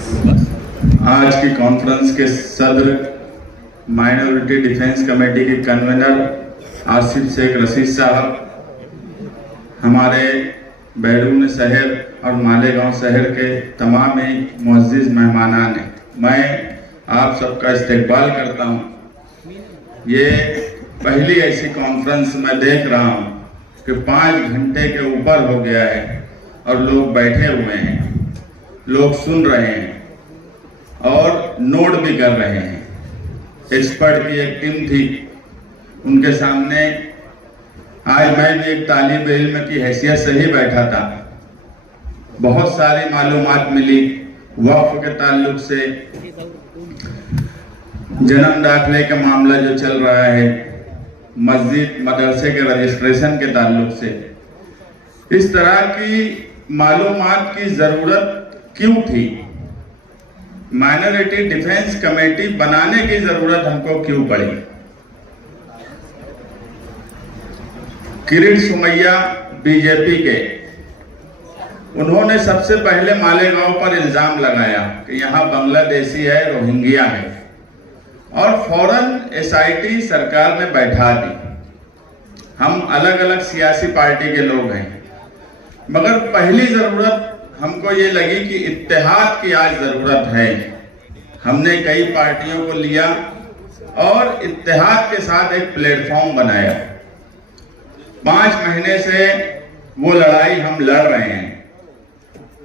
आज की कॉन्फ्रेंस के सदर, माइनॉरिटी डिफेंस कमेटी के कन्वीनर आसिफ शेख रशीद साहब, हमारे बैरून शहर और मालेगांव शहर के तमाम ही मुअज़्ज़िज़ मेहमानान हैं, मैं आप सबका इस्तकबाल करता हूं। ये पहली ऐसी कॉन्फ्रेंस मैं देख रहा हूं कि 5 घंटे के ऊपर हो गया है और लोग बैठे हुए हैं, लोग सुन रहे हैं और नोट भी कर रहे हैं। एक्सपर्ट की एक टीम थी, उनके सामने आज मैं भी एक तालिब इल्म की हैसियत से ही बैठा था। बहुत सारी मालूमात मिली वक्फ के ताल्लुक से, जन्म दाखिले का मामला जो चल रहा है, मस्जिद मदरसे के रजिस्ट्रेशन के ताल्लुक से। इस तरह की मालूमात की जरूरत क्यों थी, माइनॉरिटी डिफेंस कमेटी बनाने की जरूरत हमको क्यों पड़ी। किरीट सुमैया बीजेपी के, उन्होंने सबसे पहले मालेगांव पर इल्जाम लगाया कि यहाँ बांग्लादेशी है, रोहिंग्या है, और फौरन एसआईटी सरकार ने बैठा दी। हम अलग अलग सियासी पार्टी के लोग हैं, मगर पहली जरूरत हमको ये लगी कि इत्तेहाद की आज जरूरत है। हमने कई पार्टियों को लिया और इत्तेहाद के साथ एक प्लेटफॉर्म बनाया। 5 महीने से वो लड़ाई हम लड़ रहे हैं।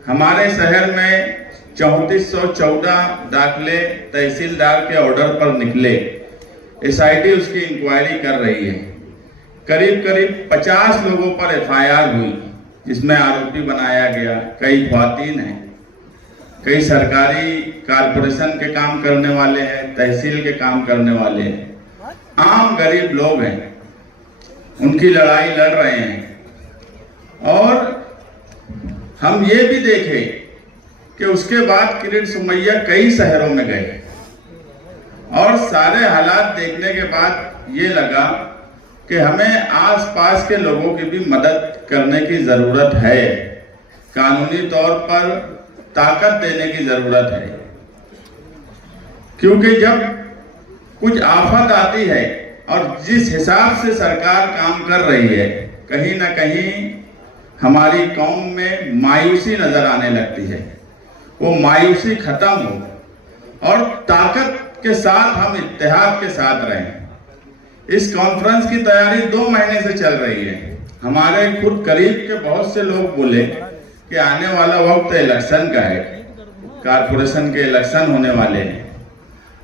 हमारे शहर में 3414 दाखिले तहसीलदार के ऑर्डर पर निकले। एसआईटी उसकी इंक्वायरी कर रही है। करीब करीब 50 लोगों पर एफआईआर हुई, जिसमें आरोपी बनाया गया। कई ख्वातीन हैं, कई सरकारी कारपोरेशन के काम करने वाले हैं, तहसील के काम करने वाले हैं, आम गरीब लोग हैं, उनकी लड़ाई लड़ रहे हैं। और हम ये भी देखे कि उसके बाद किरीट सुमैया कई शहरों में गए और सारे हालात देखने के बाद ये लगा कि हमें आसपास के लोगों की भी मदद करने की जरूरत है, कानूनी तौर पर ताकत देने की जरूरत है। क्योंकि जब कुछ आफत आती है और जिस हिसाब से सरकार काम कर रही है, कहीं ना कहीं हमारी कौम में मायूसी नजर आने लगती है। वो मायूसी खत्म हो और ताकत के साथ हम इत्तेहाद के साथ रहें। इस कॉन्फ्रेंस की तैयारी 2 महीने से चल रही है। हमारे खुद करीब के बहुत से लोग बोले कि आने वाला वक्त इलेक्शन का है, कारपोरेशन के इलेक्शन होने वाले हैं,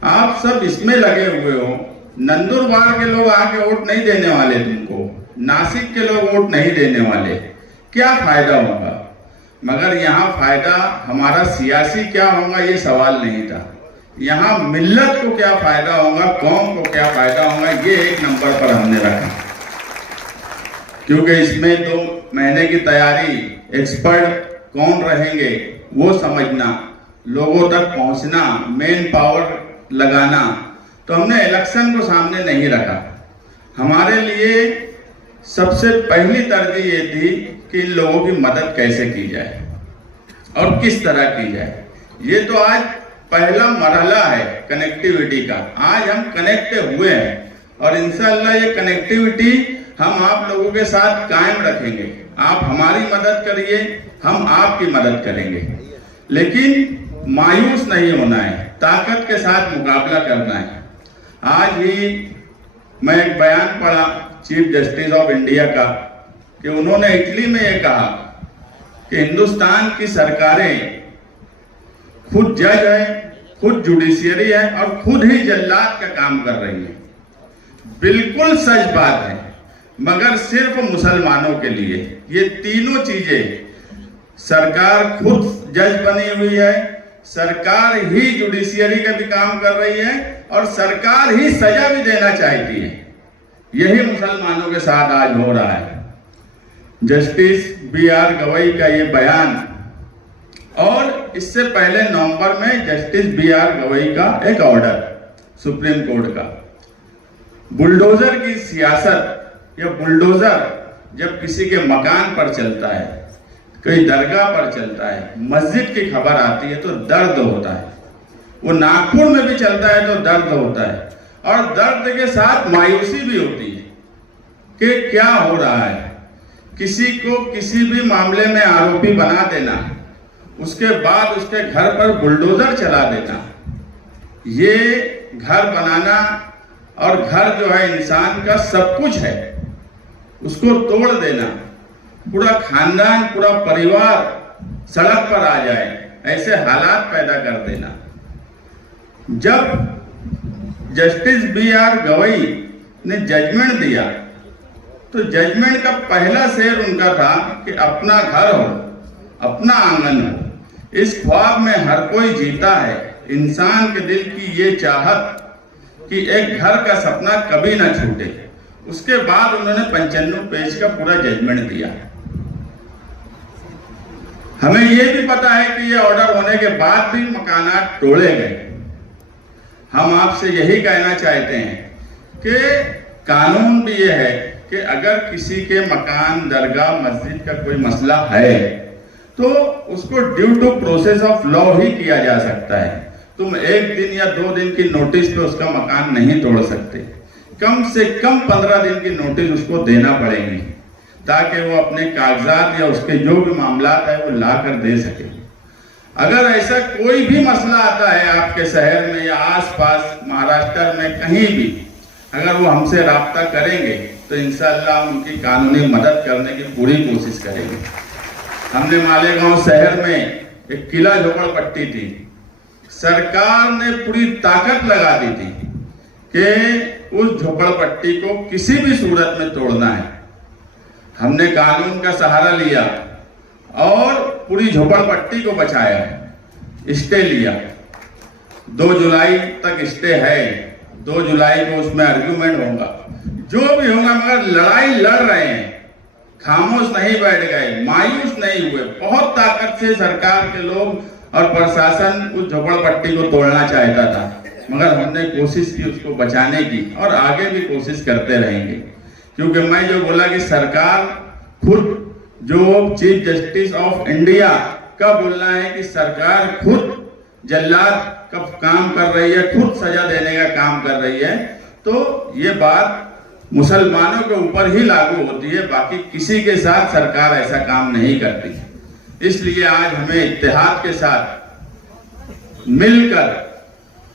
आप सब इसमें लगे हुए हो। नंदुरबार के लोग आके वोट नहीं देने वाले तुमको, नासिक के लोग वोट नहीं देने वाले, क्या फायदा होगा। मगर यहाँ फायदा हमारा सियासी क्या होगा ये सवाल नहीं था, यहाँ मिल्लत को क्या फायदा होगा, कौम को क्या फायदा होगा, ये एक नंबर पर हमने रखा। क्योंकि इसमें 2 महीने की तैयारी, एक्सपर्ट कौन रहेंगे वो समझना, लोगों तक पहुंचना, मेन पावर लगाना, तो हमने इलेक्शन को सामने नहीं रखा। हमारे लिए सबसे पहली तरजीह ये थी कि इन लोगों की मदद कैसे की जाए और किस तरह की जाए। ये तो आज पहला मरहला है कनेक्टिविटी का। आज हम कनेक्ट हुए हैं और इंशाअल्लाह ये कनेक्टिविटी हम आप लोगों के साथ कायम रखेंगे। आप हमारी मदद करिए, हम आपकी मदद करेंगे, लेकिन मायूस नहीं होना है, ताकत के साथ मुकाबला करना है। आज ही मैं एक बयान पढ़ा चीफ जस्टिस ऑफ इंडिया का कि उन्होंने इटली में ये कहा कि हिंदुस्तान की सरकारें खुद जज है, खुद जुडिशियरी है और खुद ही जल्लाद का काम कर रही है। बिल्कुल सच बात है, मगर सिर्फ मुसलमानों के लिए। ये तीनों चीजें, सरकार खुद जज बनी हुई है, सरकार ही जुडिशियरी का भी काम कर रही है और सरकार ही सजा भी देना चाहती है। यही मुसलमानों के साथ आज हो रहा है। जस्टिस BR गवई का ये बयान, और इससे पहले नवंबर में जस्टिस BR गवई का एक ऑर्डर सुप्रीम कोर्ट का। बुलडोजर की सियासत या बुलडोजर जब किसी के मकान पर चलता है, कोई दरगाह पर चलता है, मस्जिद की खबर आती है तो दर्द होता है। वो नागपुर में भी चलता है तो दर्द होता है, और दर्द के साथ मायूसी भी होती है कि क्या हो रहा है। किसी को किसी भी मामले में आरोपी बना देना, उसके बाद उसके घर पर बुलडोजर चला देना, ये घर बनाना, और घर जो है इंसान का सब कुछ है, उसको तोड़ देना, पूरा खानदान पूरा परिवार सड़क पर आ जाए, ऐसे हालात पैदा कर देना। जब जस्टिस बी.आर. गवई ने जजमेंट दिया तो जजमेंट का पहला शेर उनका था कि अपना घर हो, अपना आंगन हो। इस ख्वाब में हर कोई जीता है, इंसान के दिल की ये चाहत कि एक घर का सपना कभी ना छूटे। उसके बाद उन्होंने 95 पेज का पूरा जजमेंट दिया। हमें ये भी पता है कि ये ऑर्डर होने के बाद भी मकानात तोड़े गए। हम आपसे यही कहना चाहते हैं कि कानून भी ये है कि अगर किसी के मकान, दरगाह, मस्जिद का कोई मसला है तो उसको due to process of law ही किया जा सकता है। तुम 1 दिन या 2 दिन की नोटिस पे उसका मकान नहीं तोड़ सकते, कम से कम 15 दिन की नोटिस उसको देना पड़ेगी ताकि वो अपने कागजात या उसके जो भी मामला है वो ला कर दे सके। अगर ऐसा कोई भी मसला आता है आपके शहर में या आसपास महाराष्ट्र में कहीं भी, अगर वो हमसे राब्ता करेंगे तो इंशाअल्लाह उनकी कानूनी मदद करने की पूरी कोशिश करेंगे। हमने मालेगांव शहर में एक किला झोपड़पट्टी थी, सरकार ने पूरी ताकत लगा दी थी कि उस झोपड़पट्टी को किसी भी सूरत में तोड़ना है। हमने कानून का सहारा लिया और पूरी झोपड़पट्टी को बचाया, स्टे लिया। 2 जुलाई तक स्टे है, 2 जुलाई को उसमें आर्ग्यूमेंट होगा, जो भी होगा, मगर लड़ाई लड़ रहे हैं, खामोश नहीं बैठ गए, मायूस नहीं हुए। बहुत ताकत से सरकार के लोग और प्रशासन उस झोपड़पट्टी को तोड़ना चाहता था, मगर हमने कोशिश की उसको बचाने की और आगे भी कोशिश करते रहेंगे। क्योंकि मैं जो बोला कि सरकार खुद, जो चीफ जस्टिस ऑफ इंडिया का बोलना है कि सरकार खुद जल्लाद का काम कर रही है, खुद सजा देने का काम कर रही है, तो ये बात मुसलमानों के ऊपर ही लागू होती है, बाकी किसी के साथ सरकार ऐसा काम नहीं करती। इसलिए आज हमें इत्तेहाद के साथ मिलकर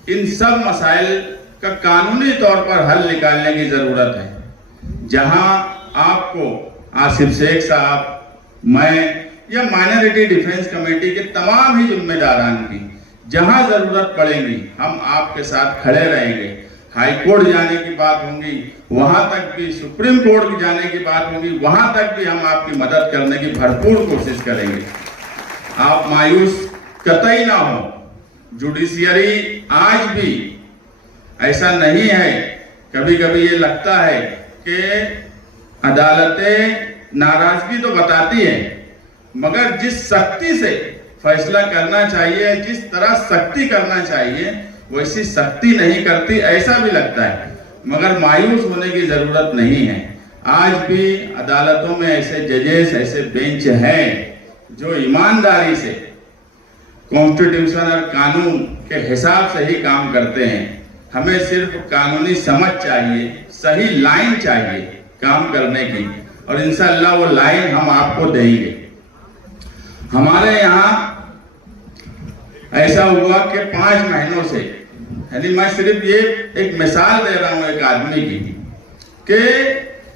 इन सब मसाइल का कानूनी तौर पर हल निकालने की जरूरत है। जहां आपको आसिफ शेख साहब, मैं या माइनॉरिटी डिफेंस कमेटी के तमाम ही जिम्मेदारान की जहां जरूरत पड़ेगी हम आपके साथ खड़े रहेंगे। हाई कोर्ट जाने की बात होगी, वहां तक भी सुप्रीम कोर्ट की जाने की बात होगी, वहां तक भी हम आपकी मदद करने की भरपूर कोशिश करेंगे। आप मायूस कतई ना हो। जुडिशियरी आज भी ऐसा नहीं है, कभी कभी ये लगता है कि अदालतें नाराजगी तो बताती है, मगर जिस सख्ती से फैसला करना चाहिए, जिस तरह सख्ती करना चाहिए, वैसी सख्ती नहीं करती, ऐसा भी लगता है। मगर मायूस होने की जरूरत नहीं है। आज भी अदालतों में ऐसे जजेस, ऐसे बेंच हैं जो ईमानदारी से कॉन्स्टिट्यूशन और कानून के हिसाब से ही काम करते हैं। हमें सिर्फ कानूनी समझ चाहिए, सही लाइन चाहिए काम करने की, और इंशाअल्लाह वो लाइन हम आपको देंगे। हमारे यहाँ ऐसा हुआ कि 5 महीनों से, यानी मैं सिर्फ ये एक मिसाल दे रहा हूं एक आदमी की, कि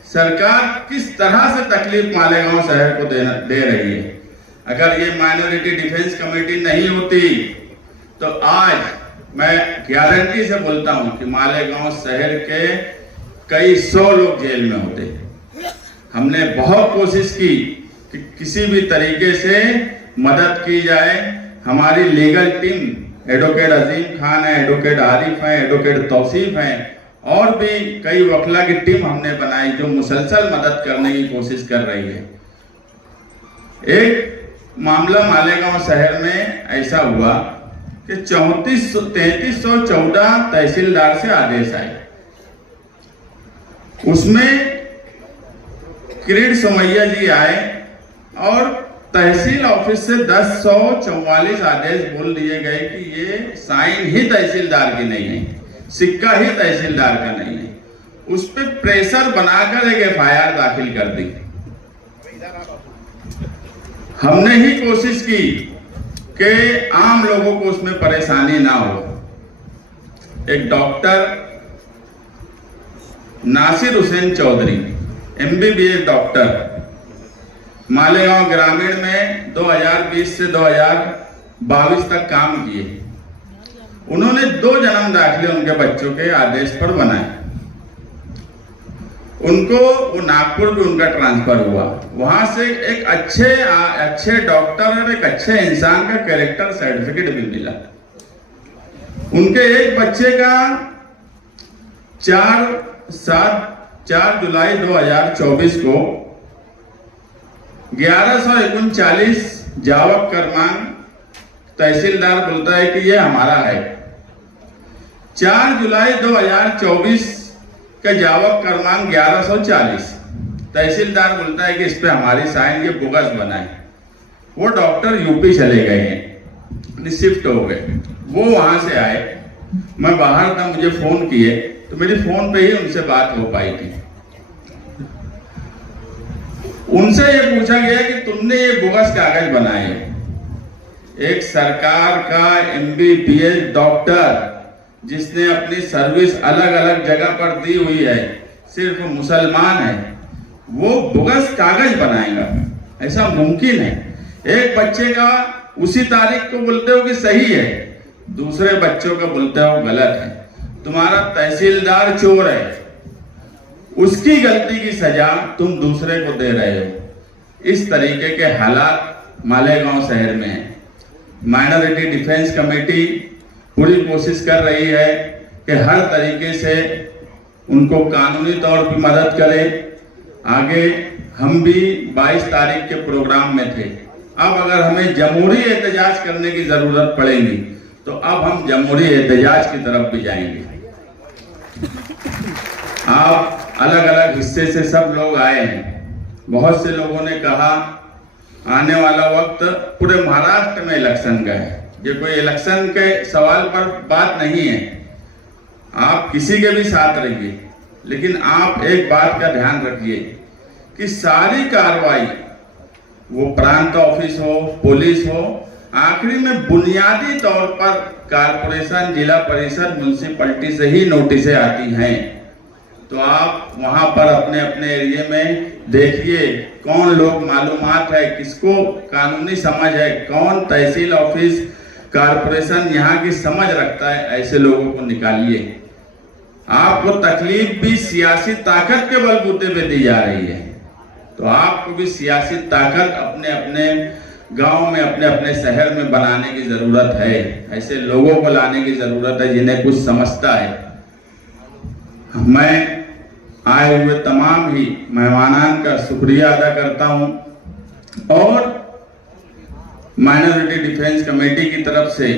सरकार किस तरह से तकलीफ मालेगांव शहर को दे रही है। अगर ये माइनॉरिटी डिफेंस कमेटी नहीं होती तो आज मैं गारंटी से बोलता हूं कि मालेगांव शहर के कई 100 लोग जेल में होते। हमने बहुत कोशिश की कि किसी भी तरीके से मदद की जाए। हमारी लीगल टीम एडवोकेट अजीम खान है, एडवोकेट आरिफ है, एडवोकेट तौसीफ है, और भी कई वकला की टीम हमने बनाई जो मुसलसल मदद करने की कोशिश कर रही है। एक मामला मालेगांव शहर में ऐसा हुआ कि 3314 तहसीलदार से आदेश आए, उसमें किरीट सोमैया जी आए और तहसील ऑफिस से 1044 आदेश बोल दिए गए कि ये साइन ही तहसीलदार की नहीं है, सिक्का ही तहसीलदार का नहीं है। उस पर प्रेशर बनाकर एक एफआईआर दाखिल कर दी। हमने ही कोशिश की कि आम लोगों को उसमें परेशानी ना हो। एक doctor Nasir Hussain Chaudhary MBBS doctor Malegaon ग्रामीण में 2020 से 2022 तक काम किए। उन्होंने 2 जन्म दाखिले उनके बच्चों के आदेश पर बनाए। उनको वो नागपुर भी उनका ट्रांसफर हुआ। वहां से एक अच्छे डॉक्टर और एक अच्छे इंसान का कैरेक्टर सर्टिफिकेट भी मिला। उनके एक बच्चे का 4 जुलाई 2024 को 1139 जावक क्रमांक तहसीलदार बोलता है कि ये हमारा है। 4 जुलाई 2024 का जावक क्रमांक 1140 तहसीलदार बोलता है कि इस पे हमारी साइन, ये बोगस बना है। वो डॉक्टर यूपी चले गए हैं, शिफ्ट हो गए। वो वहां से आए, मैं बाहर था, मुझे फोन किए तो मेरी फोन पे ही उनसे बात हो पाई थी। उनसे ये पूछा गया कि तुमने ये बोगस कागज बनाए। एक सरकार का MBBS डॉक्टर जिसने अपनी सर्विस अलग अलग जगह पर दी हुई है, सिर्फ मुसलमान है, वो बोगस कागज बनाएगा? ऐसा मुमकिन है? एक बच्चे का उसी तारीख को बोलते हो कि सही है, दूसरे बच्चों का बोलते हो गलत है। तुम्हारा तहसीलदार चोर है, उसकी गलती की सजा तुम दूसरे को दे रहे हो। इस तरीके के हालात मालेगांव शहर में है। माइनॉरिटी डिफेंस कमेटी पूरी कोशिश कर रही है कि हर तरीके से उनको कानूनी तौर पर मदद करे। आगे हम भी 22 तारीख के प्रोग्राम में थे। अब अगर हमें जमहूरी एहतजाज करने की जरूरत पड़ेगी तो अब हम जमहूरी एहतजाज की तरफ भी जाएंगे। आप अलग अलग हिस्से से सब लोग आए हैं। बहुत से लोगों ने कहा आने वाला वक्त पूरे महाराष्ट्र में इलेक्शन का है। ये कोई इलेक्शन के सवाल पर बात नहीं है। आप किसी के भी साथ रहिए, लेकिन आप एक बात का ध्यान रखिए कि सारी कार्रवाई, वो प्रांत ऑफिस हो, पुलिस हो, आखिरी में बुनियादी तौर पर कारपोरेशन, जिला परिषद, म्युनिसिपैलिटी से ही नोटिसें आती हैं। तो आप वहां पर अपने अपने एरिया में देखिए कौन लोग मालूमात है, किसको कानूनी समझ है, कौन तहसील ऑफिस, कारपोरेशन यहाँ की समझ रखता है, ऐसे लोगों को निकालिए। आपको तकलीफ भी सियासी ताकत के बलबूते पे दी जा रही है, तो आपको भी सियासी ताकत अपने अपने गांव में, अपने अपने शहर में बनाने की जरूरत है। ऐसे लोगों को लाने की जरूरत है जिन्हें कुछ समझता है। मैं आए हुए तमाम ही मेहमानान का शुक्रिया अदा करता हूं और माइनॉरिटी डिफेंस कमेटी की तरफ से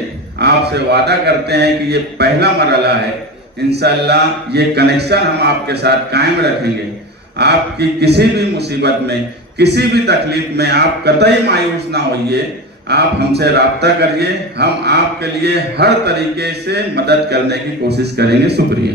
आपसे वादा करते हैं कि ये पहला मरहला है। इंशाअल्लाह ये कनेक्शन हम आपके साथ कायम रखेंगे। आपकी किसी भी मुसीबत में, किसी भी तकलीफ में आप कतई मायूस ना होइए। आप हमसे राब्ता करिए, हम आपके लिए हर तरीके से मदद करने की कोशिश करेंगे। शुक्रिया।